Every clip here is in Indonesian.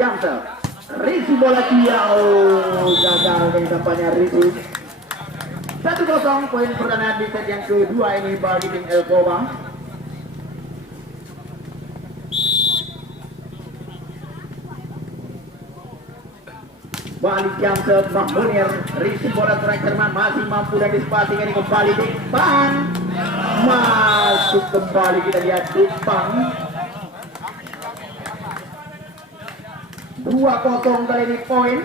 Jamsel. Risi bola dia, gagal dari tampaknya Risi. 1-0 poin perdana di set yang kedua ini bagi tim Elkoba. Balik Jamsel, Mahmunir, Risi bola terakhir Jerman masih mampu dan dispasi ini kembali di depan. Masuk kembali, kita lihat depan. 2-0 kali ini poin.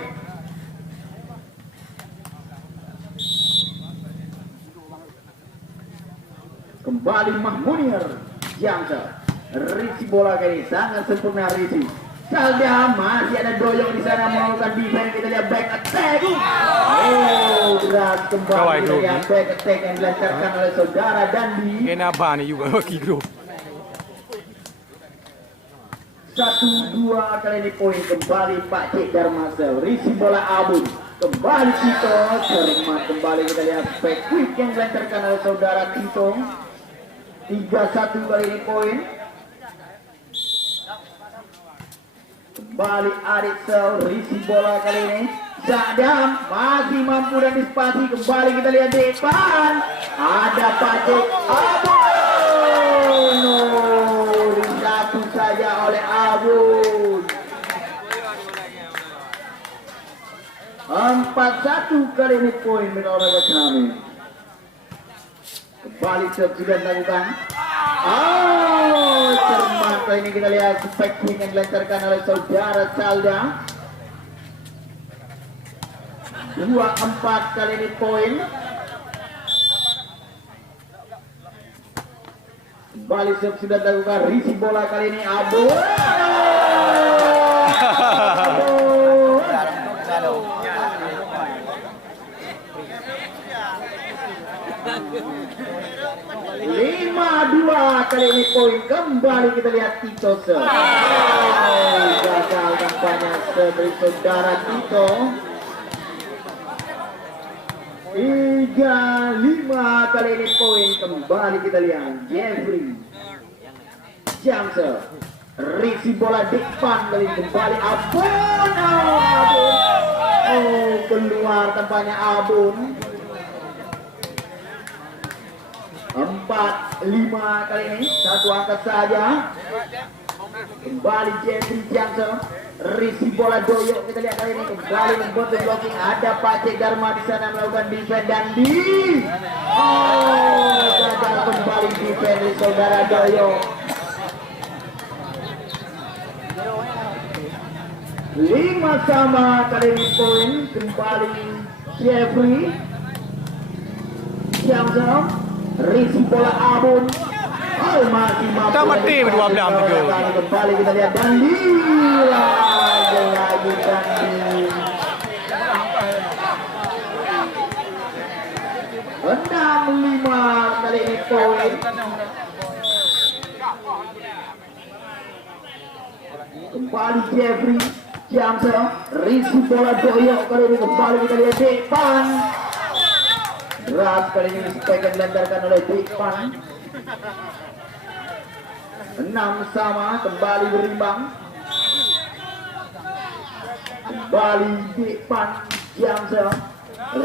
Kembali Mahmunir, Jamsel, Risi bola kali ini sangat sempurna Risi. Salda masih ada doyong di sana melakukan defense, kita lihat back attack. Berat kembali kita lihat back attack yang dilancarkan oleh saudara Dandi. Kenapa nih juga bagi grup? 1-2 kali ini poin kembali Pak Cik Darmasel. Risi bola Abun, kembali Tito, cermat kembali kita lihat back quick yang dilancarkan oleh saudara Tito. 3-1 kali ini poin. Kembali Aritsel, Risi bola kali ini. Sadam masih mampu dan dispasi, kembali kita lihat di depan. Ada Pak Cik Abun. Disatu saja oleh Abun. 4-1 kali ini poin menolak kami. Kembali sudah dilakukan. Cermat ini kita lihat spek wing yang dilancarkan oleh saudara Salda. 2-4 kali ini poin. Kembali sudah dilakukan. Risi bola kali ini Abu. 5-2 kali ini poin. Kembali kita lihat Tito. Gagal tampaknya dari saudara Tito. 3-5 kali ini poin. Kembali kita lihat Jeffrey, Jamsel, Risi bola depan kali ini kembali Abun. Keluar tampaknya Abun. 4-5 kali ini, satu angka saja. Kembali Jeffrey Jamsel, Risi bola doyok kita lihat kali ini kembali membuat blocking. Ada Pak Cik Dharma di sana melakukan defense dan gagal kembali defense dari saudara doyok. 5-5 kali ini poin. Kembali Jeffrey Jamsel, Risi bola Abun. Masih mampu. Mati berdua belam juga. Kembali kita lihat Dandi. Lagi Dandi. 6-5 kali ini poin. Kembali Jeffrey Jamsel, Risi bola doyok kali ini kembali kita lihat depan. Berat kali ini spek yang dilancarkan oleh depan. 6-6 kembali berimbang. Kembali depan Jamsel,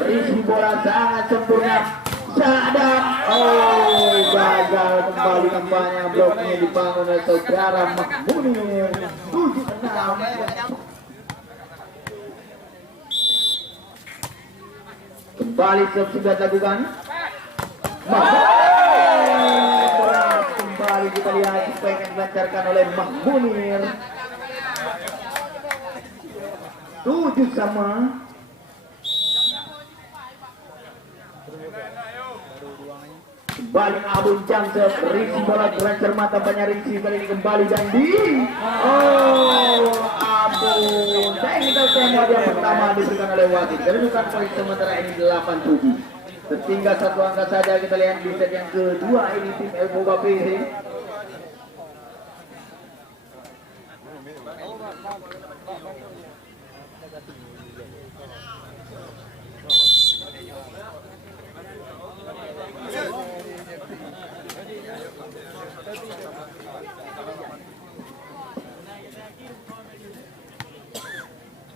Risi bola sangat sempurna. Sadam, gagal kembali tampaknya bloknya dibangun oleh saudara Mahmunir. 7-6. Kembali sudah dilakukan. Kembali kita lihat spek yang dilancarkan oleh Mahmunir. 7-7. Kembali Abun Jamsel, Risi bola gelancar mata banyak Risi kali ini kembali Dandi. Abun. Saya ingin tahu tema yang pertama diberikan oleh wasit. Kedudukan poin sementara ini 8-7. Tertinggal satu angka saja. Kita lihat di set yang kedua ini tim Elkoba PC.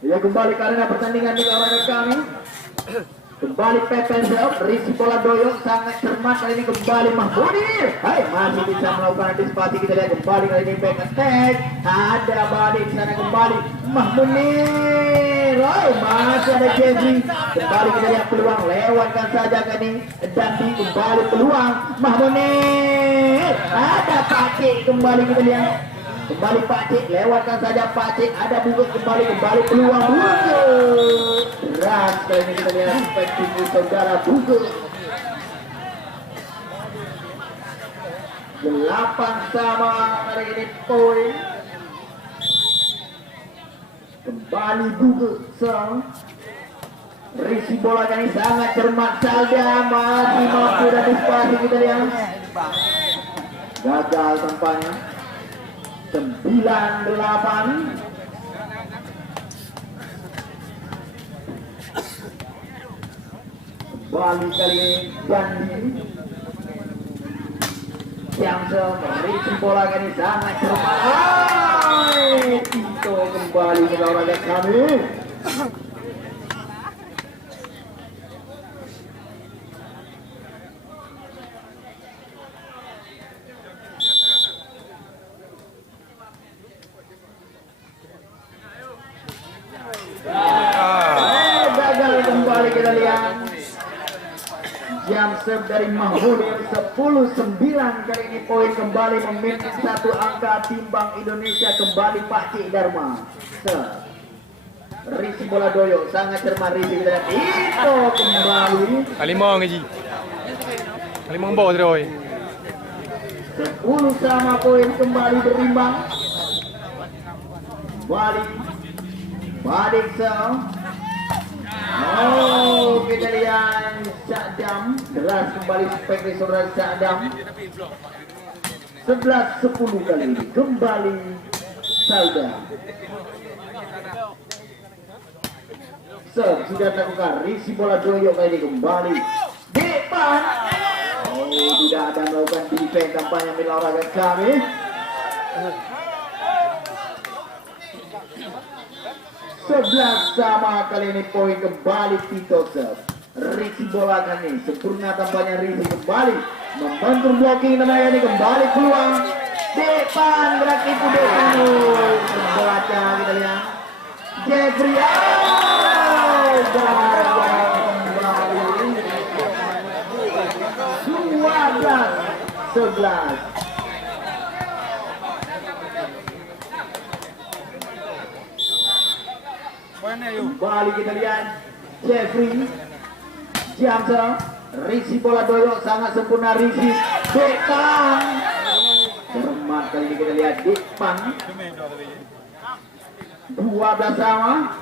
Ya kembali karena pertandingan di olahraga kami. Kembali Pepenzel, risi bola doyong sangat cermat kali ini kembali Mahmunir. Hai, masih bisa melakukan antisipasi, kita lihat kembali kali ini back attack. Ada Badi di sana kembali Mahmunir. Oh, masih ada Jeffrey. Kembali kita lihat peluang, lewatkan saja kali ini. Dan kembali peluang Mahmunir. Ada Pakcik kembali kita lihat. Kembali Pakcik, lewatkan saja Pakcik. Ada Bungkus kembali peluang Bungkus. Ras kali ini kita lihat perspektif saudara Bungkus. 8 sama kali ini poin. Kembali Bungkus serang. Risi bola kali sangat cermat saja, masih mampu dan dispasi kita lihat. Gagal tampaknya. 9-8. Kembali kali ini Gandhi. Jamsel merisi bola kali sangat cermat. Tito kembali ke olahraga kami. Gagal kembali kita lihat. Jam serve dari Mahmunir 10-9 kali ini poin kembali memimpin satu angka timbang Indonesia kembali Pakcik Dharma. Risi bola doyo sangat cermat Risi kita lihat. Itu kembali. Kalimong ngaji. Kalimong bawa terus. 10 sama poin kembali berimbang. Balik sel. Oh, kita lihat Syakdam deras kembali sebagai saudara Syakdam. 11-10 kali ini kembali Sauda. Sudah dilakukan risi bola doyok kali ini kembali depan. Oh, tidak ada melakukan defense kampanye milik olahraga kami. Sebelas sama kali ini poin kembali Tito Sep. Risi bola kali sempurna tampaknya Risi kembali membantu blocking tenaga ini kembali peluang depan gerak itu depan. Membaca kita lihat Jeffrey. Kembali 12-11. Kembali kita lihat Jeffrey Jamsel, risi bola doyok sangat sempurna Risi depan. Cermat kali ini kita lihat depan. 12 sama.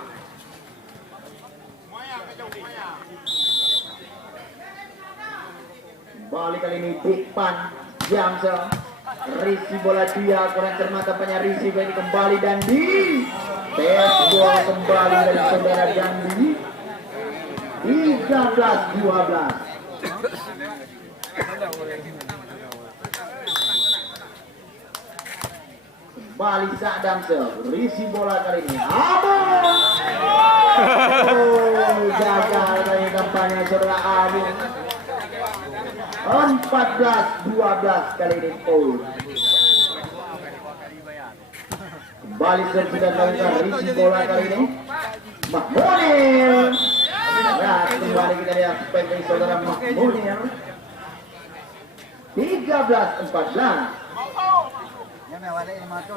Kembali kali ini depan Jamsel, risi bola dia kurang cermat tampaknya Risi kali ini kembali dan di tes bola kembali dari saudara Gandhi. 13-12. Kembali Syakdam Sel, risi bola kali ini. Abu. Oh, gagal dari kampanye saudara Abu. 14-12 kali ini poin. Kembali sudah melakukan risi bola kali ini Mahmunir. Nah, kembali kita lihat sebagai saudara Mahmunir. 13-14.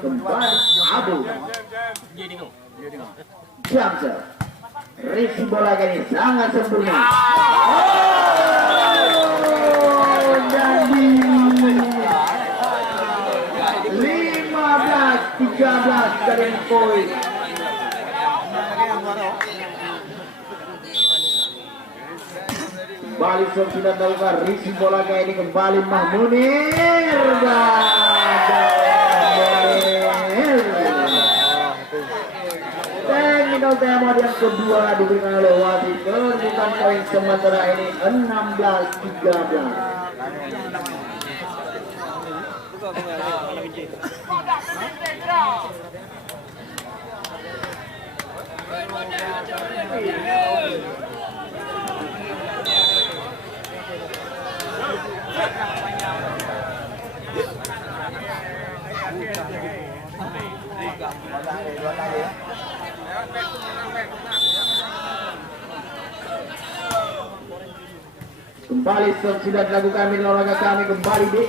Kembali Abu Jamsel, risi bola kali ini sangat sempurna. Jadi 15-13 dari poin. Kembali sudah melakukan risi bola kali ini kembali Mahmunir. Technical timeout yang kedua diberikan oleh wasit. Kedudukan poin sementara ini 16-13. Kembali sudah dilakukan di olahraga kami kembali di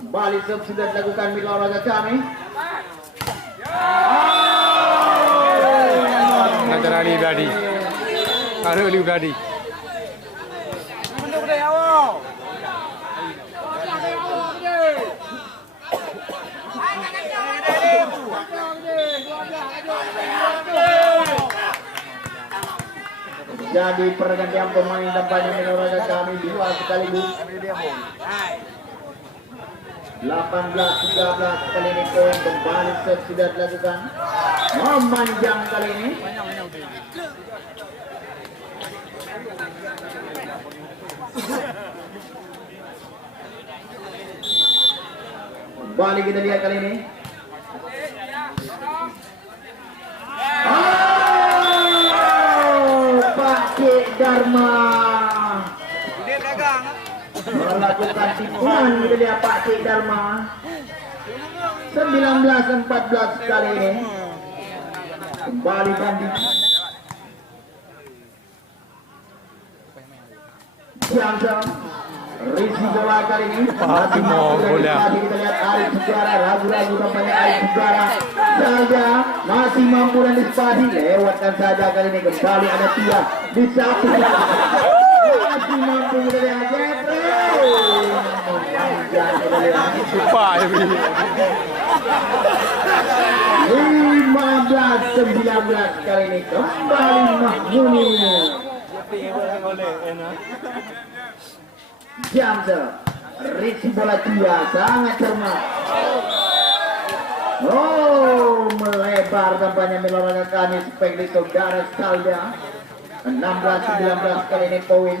kembali sudah dilakukan di olahraga kami. Ngajar Ali Brady. Ali Brady. Jadi pergantian pemain tampaknya menolak kami dua sekaligus. 18-13 kali ini poin kembali sudah dilakukan. Memanjang kali ini. Kembali kita lihat kali ini. Dharma melakukan tipuan kita lihat Pak Cik Dharma 19-14 kali ini kembali banding Jamsa Rizky bola kali ini masih bola kita lihat Arif Sugara ragu-ragu tampaknya Arif Sugara saja masih mampu dan dispasi lewatkan saja kali ini kembali ada Tia di satu masih mampu kita lihat Jeffrey lupa ya 15-19 kali ini kembali Mahmuni Jamsa Rizky bola Tia sangat cermat. Oh, melebar tampaknya melorongkan kami sebagai saudara Salda 16-19 kali ini poin.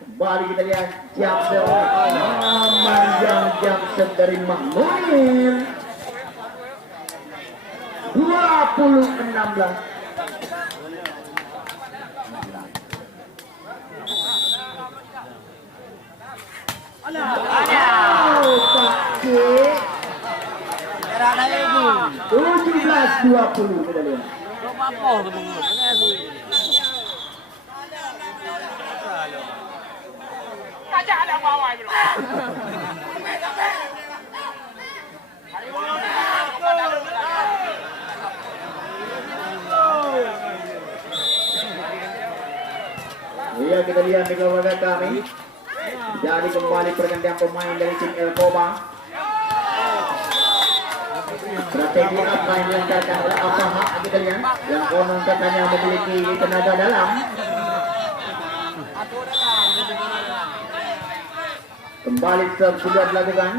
Kembali kita lihat Jamsa memanjang Jamsa dari Mahmunir 20-16. Pakai 17-20 kita lihat. Iya kita lihat di keluarga kami. Jadi kembali pergantian pemain dari tim Elkoba. Strategi apa yang dilancarkan oleh Apaha kita lihat yang konon katanya memiliki tenaga dalam. Kembali sudah dilakukan.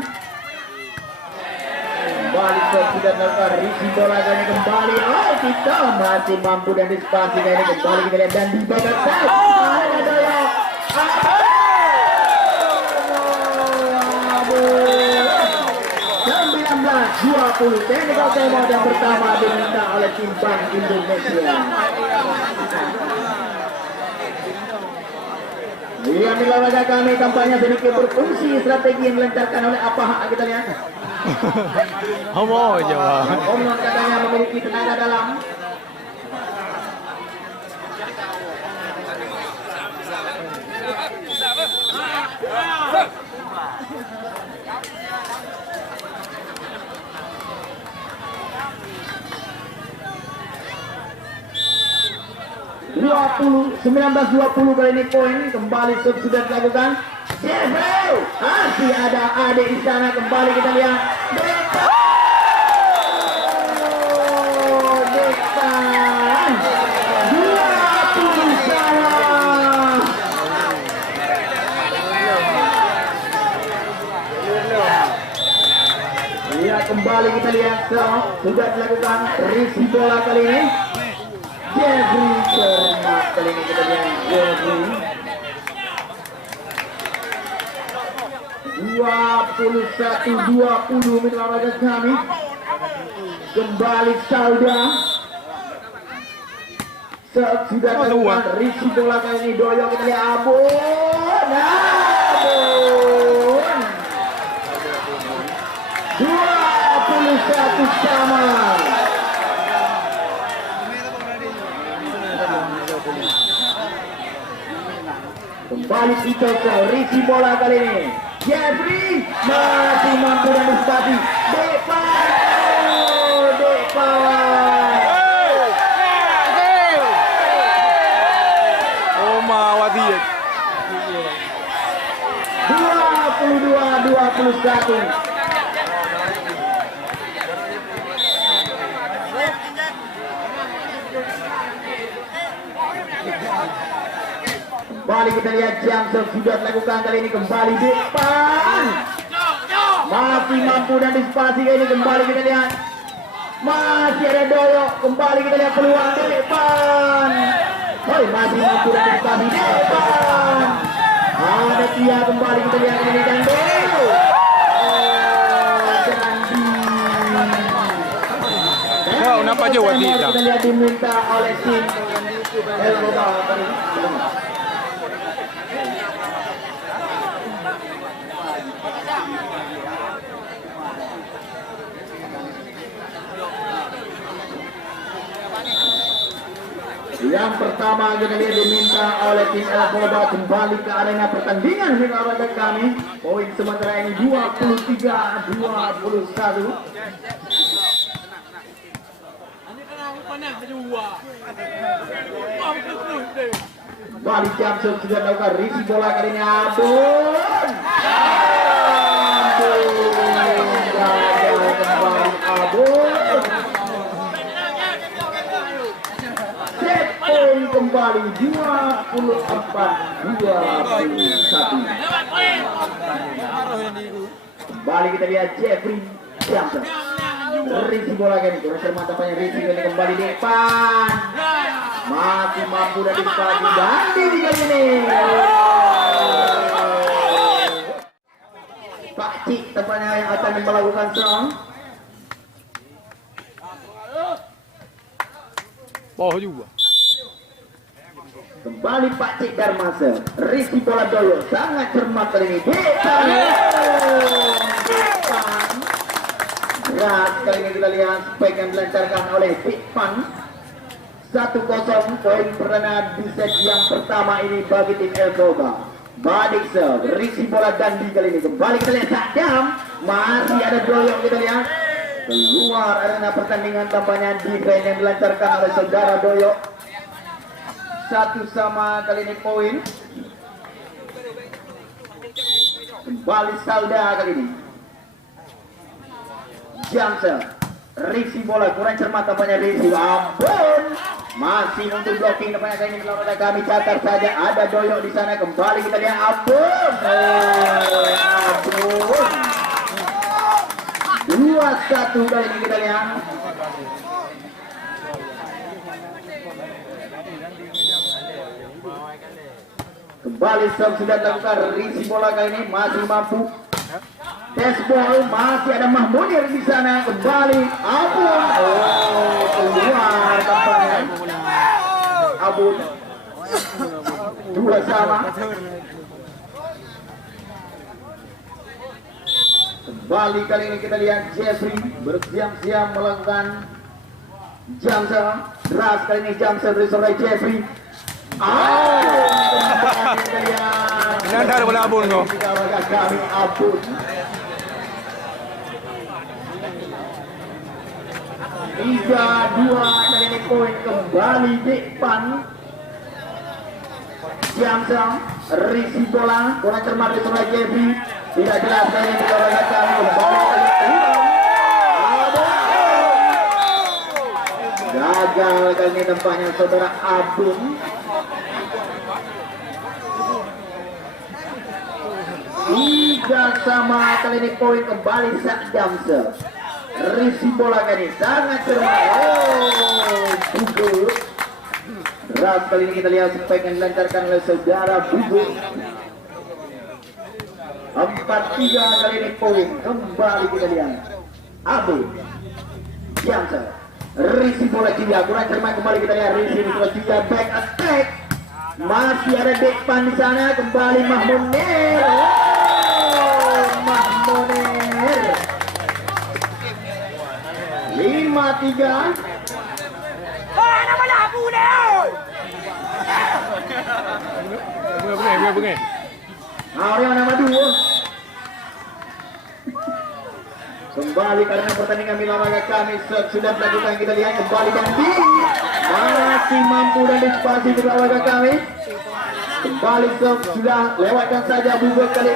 Kembali sudah dilakukan. Rizky bola kali kembali. Oh kita masih mampu dan dispasi kali ini kembali kita lihat dan dibabat. Ada daya. 19-20 technical timeout yang pertama diminta oleh tim Bank Indonesia. Yang dilakukan kami tampaknya sedikit berfungsi strategi yang dilancarkan oleh Apaha kita lihat. Homo Jawa. Konon katanya memiliki tenaga dalam. Dua 19-20 kali ini poin kembali sudah dilakukan. Jeffrey masih ada adik di sana kembali kita lihat. Dekan 20 salah. Lihat kembali kita lihat sudah dilakukan risi bola kali ini. Jeffrey cermat kali ini kita lihat Jeffrey. 21-20 menit olahraga kami. Kembali Salda. Sudah dilakukan risi bola kali ini. Doyok kita lihat Abun. 21 sama. Kembali kita ke risi bola kali ini. Jeffrey masih mampu dan dispati. Depan. Oh, mawati. 22-21. Kembali kita lihat jam sudah dilakukan kali ini. Kembali depan. Masih mampu dan dispasi kali ini. Kembali kita lihat. Masih ada Doyok. Kembali kita lihat peluang depan. Masih mampu dan dispasi depan. Ada Tia kembali kita lihat ini dan Doyok. Kenapa jauh Tia? Kita lihat diminta oleh tim Elboba kali ini. Yang pertama kita lihat diminta oleh tim Elboba kembali ke arena pertandingan dengan olahraga kami. Poin sementara ini 23-21. Kembali jam sudah melakukan risi bola kali ini. Abun. Kembali Abun. Poin kembali 24-21. Kembali kita lihat Jeffrey Johnson. Risi bola kali ini. Mantapnya Risi kembali depan. Masih mampu dan dispati Dandi kali ini. Pak Cik tempatnya yang akan melakukan serang. Bawah juga. Kembali Pak Cik Darmasa. Risi bola Doyo sangat cermat kali ini. Depan. Berat kali ini kita lihat spike yang dilancarkan oleh Pikpan. 1-0 poin perdana di set yang pertama ini bagi tim Elboba. Badik serve, risi bola Dandi kali ini. Kembali kita lihat Sadam. Masih ada Doyok kita lihat. Keluar arena pertandingan tampaknya defense yang dilancarkan oleh saudara Doyok. 1-1 kali ini poin. Kembali Salda kali ini. Jamsa, risi bola kurang cermat tampaknya Risi. Ampun, masih untuk blocking tampaknya kali ini melawan kami. Catat saja ada Doyok di sana. Kembali kita lihat Ampun. Ampun. 2-1 kali ini kita lihat. Kembali sudah dilakukan risi bola kali ini masih mampu. Test ball masih ada Mahmunir di sana. Kembali Abun. Keluar tampaknya Abun. 2-2. Kembali kali ini kita lihat Jeffrey bersiap-siap melakukan Jamsa. Deras kali ini Jamsa dari seorang Jeffrey. Nanti ada bola Abun kok. Kami Abun. 3-2 kali ini poin kembali depan. Jamsa risi bola kurang cermat di sebelah Jeffrey. Tidak jelas kali ini kembali gagal kali ini tempatnya saudara Abun. 3-3 kali ini poin kembali Sak Jamsa. Risi bola kali ini sangat cermat. Oh, Bugo. Ras kali ini kita lihat spike yang dilancarkan oleh saudara Bugo. 4-3 kali ini poin. Kembali kita lihat Abu Jansa. Risi bola juga kurang cermat, kembali kita lihat Risi bola juga back attack. Masih ada depan di sana, kembali Mahmunir. Oh, Mahmunir. 5-3. Bunga. Yang nama 2. Kembali karena pertandingan Milan Raga kami sudah dilakukan, kita lihat kembali dan masih mampu dan dispasi Milan Raga kami. Kembali sudah lewatkan saja Bugo kali.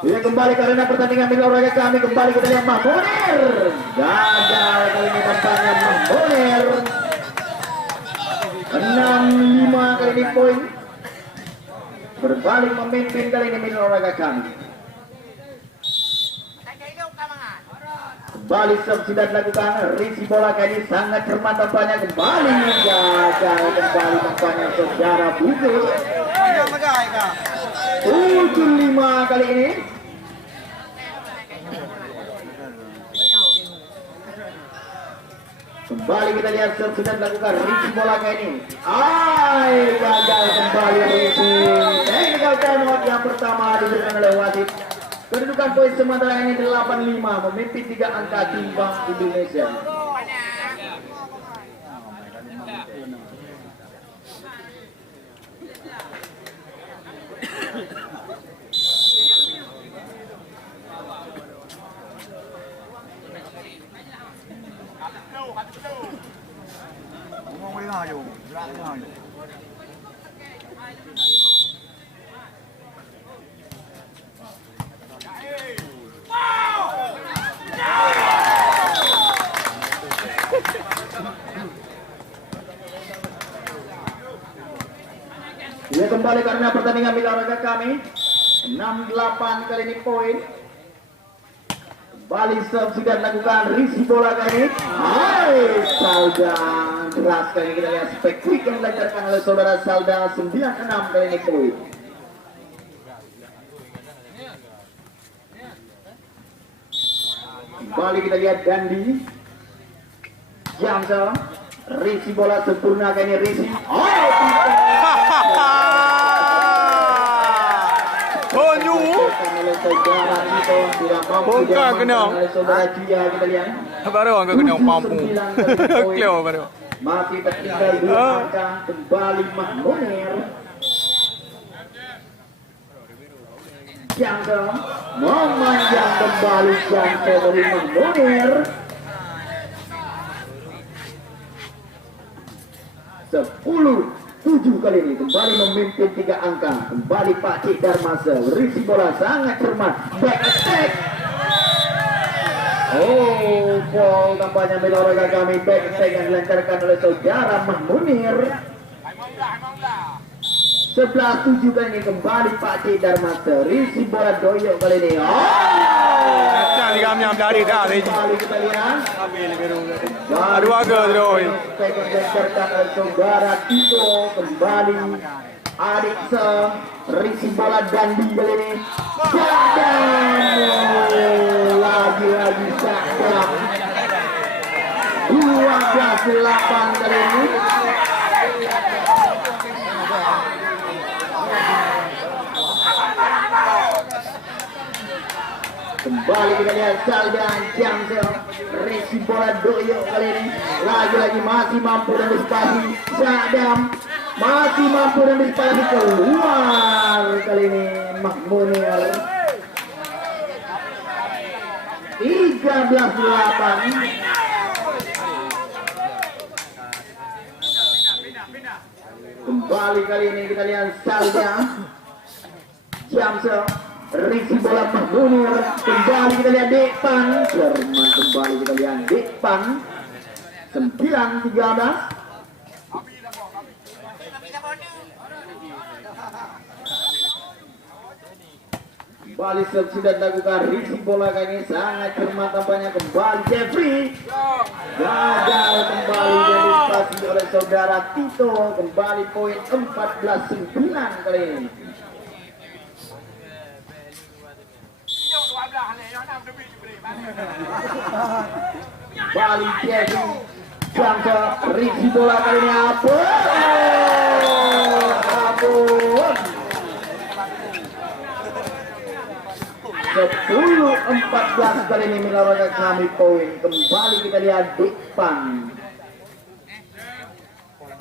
Ya, kembali karena pertandingan Milan Raga kami, kembali kita lihat Mahmunir. Gagal kali ini tampaknya Mahmunir. 6-5 kali ini poin. Berbalik memimpin kali ini Milan Raga kami. Kembali sudah dilakukan, Risi bola kali ini sangat cermat tampaknya, kembali gagal kembali tampaknya saudara Bugo. 7-5 kali ini. Kembali kita lihat sudah dilakukan Risi bola kali ini. Gagal kembali Risi. Technical timeout yang pertama diberikan oleh wasit. Kedudukan poin sementara ini 8-5, memimpin 3 angka timbang Indonesia. Ya, kembali karena pertandingan Milan Raga kami 6-8 kali ini poin. Kembali sudah dilakukan Risi bola kali ini. Salda keras kali ini, kita lihat spek quick yang dilancarkan oleh saudara Salda. 9-6 kali ini poin. Kembali kita lihat Dandi Jamsa. Risi bola sempurna kali ini Risi. Bongkar kena. Baru orang kena mampu. Clear baru. Masih tertinggal 2 angka, kembali Mahmunir. Jangka memanjang kembali Jangka dari Mahmunir. 10-7 kali ini kembali memimpin 3 angka. Kembali Pak Cik Darmasa. Risi bola sangat cermat. Back attack. Foul tampaknya Milan Raga kami. Back attack yang dilancarkan oleh saudara Mahmunir. 11-7 kali ini kembali Pak Cik Darmasa. Risi bola doyok kali ini. Cari kami yang dari dah. Kembali kita lihat. Aduh agak terus. Saudara Tito kembali adik Risi bola Dandi kali ini. Lagi-lagi cakap. 12-8 kali ini. Kembali kita lihat Saldan Jamsel. Risi bola doyok kali ini. Lagi-lagi masih mampu dan dispasi Sadam. masih mampu dan disparasi keluar kali ini Mahmunir. 13-8. Kembali kali ini kita lihat salda Jamsel, risi bola Mahmunir. Kembali kita lihat depan Jerman, kembali kita lihat depan 9-13. Kembali sudah dilakukan risi bola kali ini sangat cermat tampaknya. Kembali Jeffrey gagal kembali dan dispasi oleh saudara Tito. Kembali poin 14-9 kali ini. Kembali Jeffrey Jamsel, risi bola kali ini abon. 10-14 kali ini Milaroga kami poin. Kembali kita lihat depan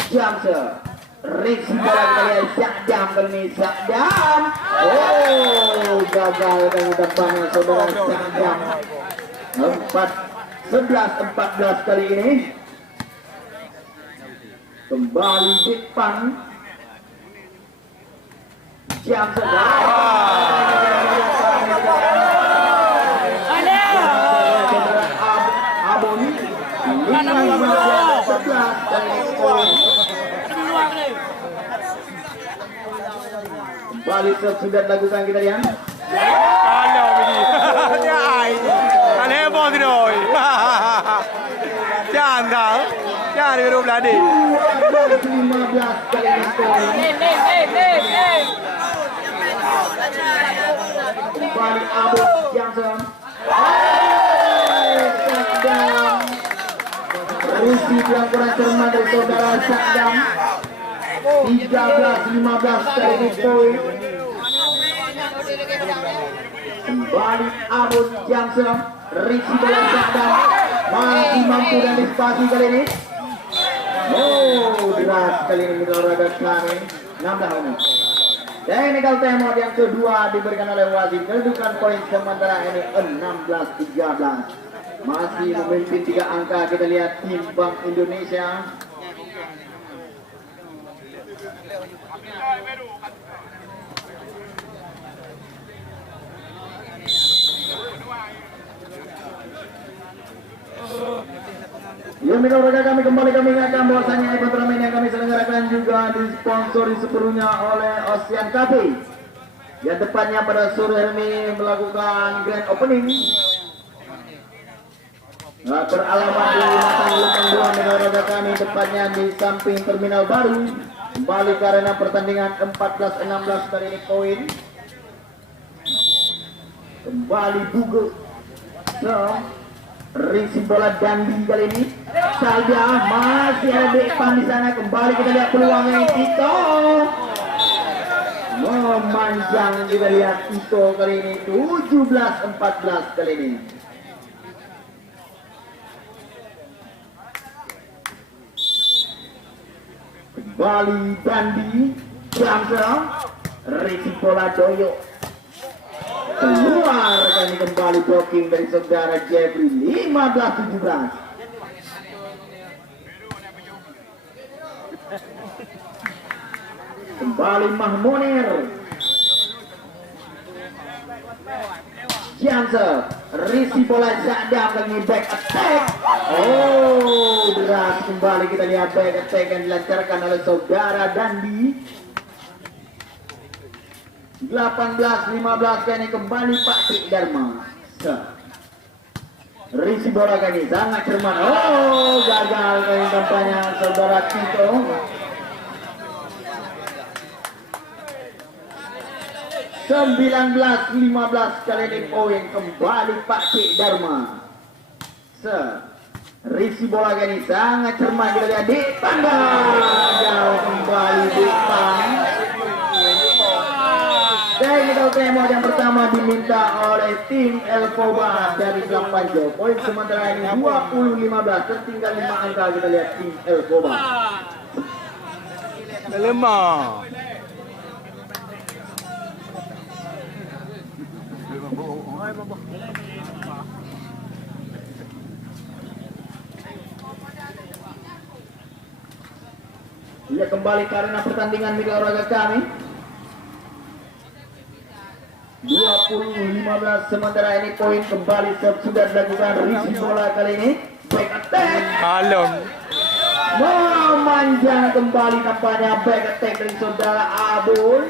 Jamsel, risi bola kita lihat Syakdam kali ini. Syakdam, oh gagal dari depannya saudara Syakdam. 11-14 kali ini. Kembali depan Jamsel. Kembali sudah dilakukan kita lihat. Kalau begini, dia ai, kan heboh tu doi. Jangan tahu, jangan diurut lagi. 15 kali ini. Kembali Abu Jamsel. Risi yang kurang cermat dari saudara Syakdam. 13-15 kali ini poin. Kembali Abu Jamsel, risi bola Syakdam masih mampu dan dispasi kali ini. Oh, deras kali ini Milaroga kami 16 menit. Technical timeout yang kedua diberikan oleh wasit. Kedudukan poin sementara ini 16-13. Masih memimpin 3 angka. Kita lihat tim Bank Indonesia. Ya, Milaroga kami kembali kami ingatkan bahwasanya event turnamen yang kami selenggarakan juga disponsori sepenuhnya oleh Ocean Cafe. Yang depannya pada sore ini melakukan grand opening. Beralamat di Matang Lutang 2 Milaroga kami, tepatnya di samping terminal baru. Kembali karena pertandingan 14-16 kali ini poin. Kembali Bugo. Risi bola Dandi kali ini. Salda masih ada depan di sana. Kembali kita lihat peluangnya Tito. Memanjang kita lihat Tito kali ini. 17-14 kali ini. Kembali Dandi. Jamsel. Risi bola Doyo. Keluar kali kembali blocking dari saudara Jeffrey. 15-17. Kembali Mahmunir. Jamsel, risi bola Syakdam kali ini back attack. Oh, deras kembali kita lihat back attack yang dilancarkan oleh saudara Dandi. 18-15 kali ini kembali Pak Cik Dharma. Risi bola kali ini sangat cermat. Oh, gagal kali tampaknya saudara Tito. 19-15 kali ini poin kembali Pak Cik Dharma. Risi bola kali ini sangat cermat, kita lihat di tanggal jauh kembali depan. Technical timeout yang pertama diminta oleh tim Elfoba dari Lampanje. Poin sementara ini 20-15, tertinggal 5 angka. Kita lihat tim Elfoba. Lemah. Ia kembali karena pertandingan mitra olahraga kami. 20-15 sementara ini poin kembali sudah dilakukan risi bola kali ini. Back attack. Alam. Memanjang kembali tampaknya back attack dari saudara Abul.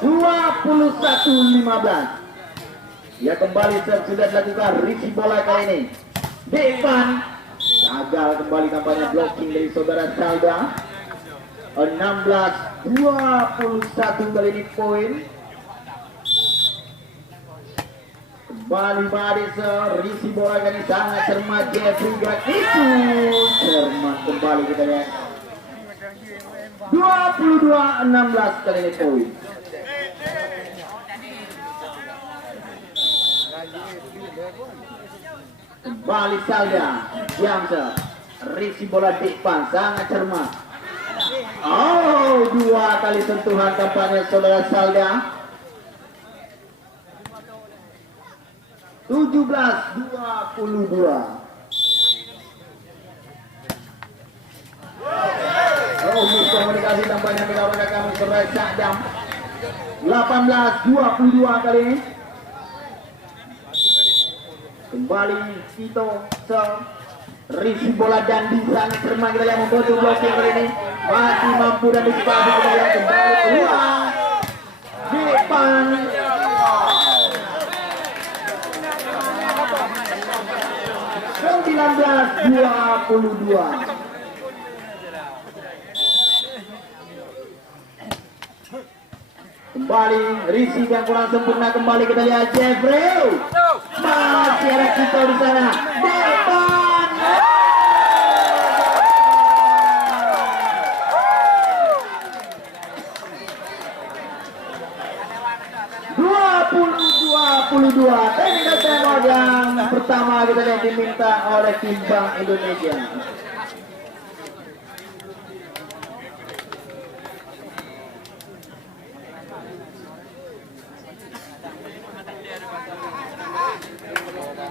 21-15. Ya kembali sudah dilakukan risi bola kali ini. Depan gagal kembali tampaknya blocking dari saudara Salda. 16-21 kali ini poin. Kembali Madison, risi bola kali ini sangat cermat Jeffrey gak itu cermat kembali kita lihat. 22-16 kali ini poin. Kembali Salda, Jamsa, risi bola depan sangat cermat. Oh, 2 kali sentuhan tampaknya saudara Salda. 17-22. Oh, miskomunikasi tampaknya melawan kami saudara Syadam. 18-22 kali ini. Kembali Tito risi bola dan sangat cermat kita yang membantu blocking kali ini. Masih mampu dan disipasi kita yang kembali keluar depan. Kembali 19-22. Kembali risi yang kurang sempurna, kembali kita lihat Jeffrey. Masih ada kita di sana. Depan. 20-22. Teknikal tembak yang pertama kita lihat diminta oleh tim Bank Indonesia.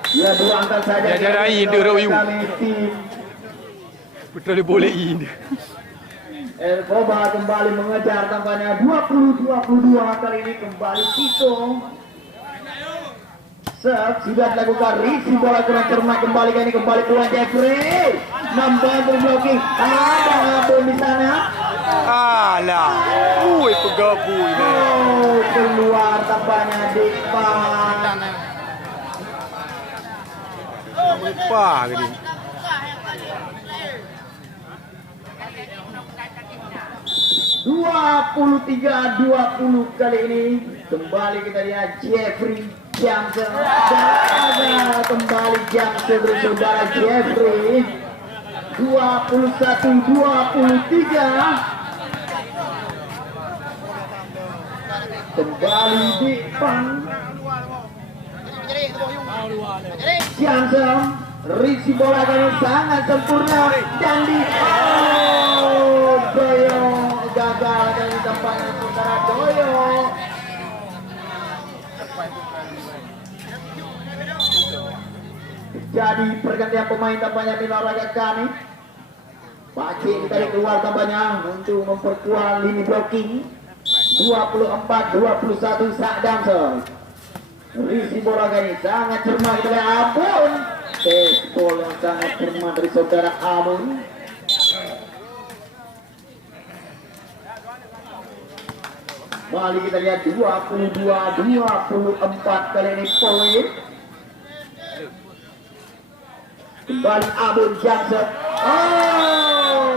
Ya, 2 angka saja. Ya, dia raih, dia raih. Betul boleh ini. Elkoba kembali mengejar tampaknya 20-22 kali ini kembali Tito. Sudah dilakukan risi bola kurang cermat kembali kali ini kembali keluar Jeffrey. Membantu blocking. Ada pun di sana. Alah. Pegabu ini. Oh, keluar tampaknya depan. Apa gini? 23-20 kali ini kembali kita lihat Jeffrey Jamser dan kembali Jamser dari saudara Jeffrey. 21-23 kembali depan Jamser risi bola kali sangat sempurna dan di Doyo gagal dari tampaknya saudara Doyo. Jadi pergantian pemain tampaknya di olahraga kami. Pacing tadi keluar tampaknya untuk memperkuat lini blocking. 24-21 Sakdamsel. Risi bola kali sangat cermat kita lihat. Ampun, bola yang sangat cermat dari saudara Amun. Kembali kita lihat 22-24 kali ini poin. Kembali Abun Jamset. Oh,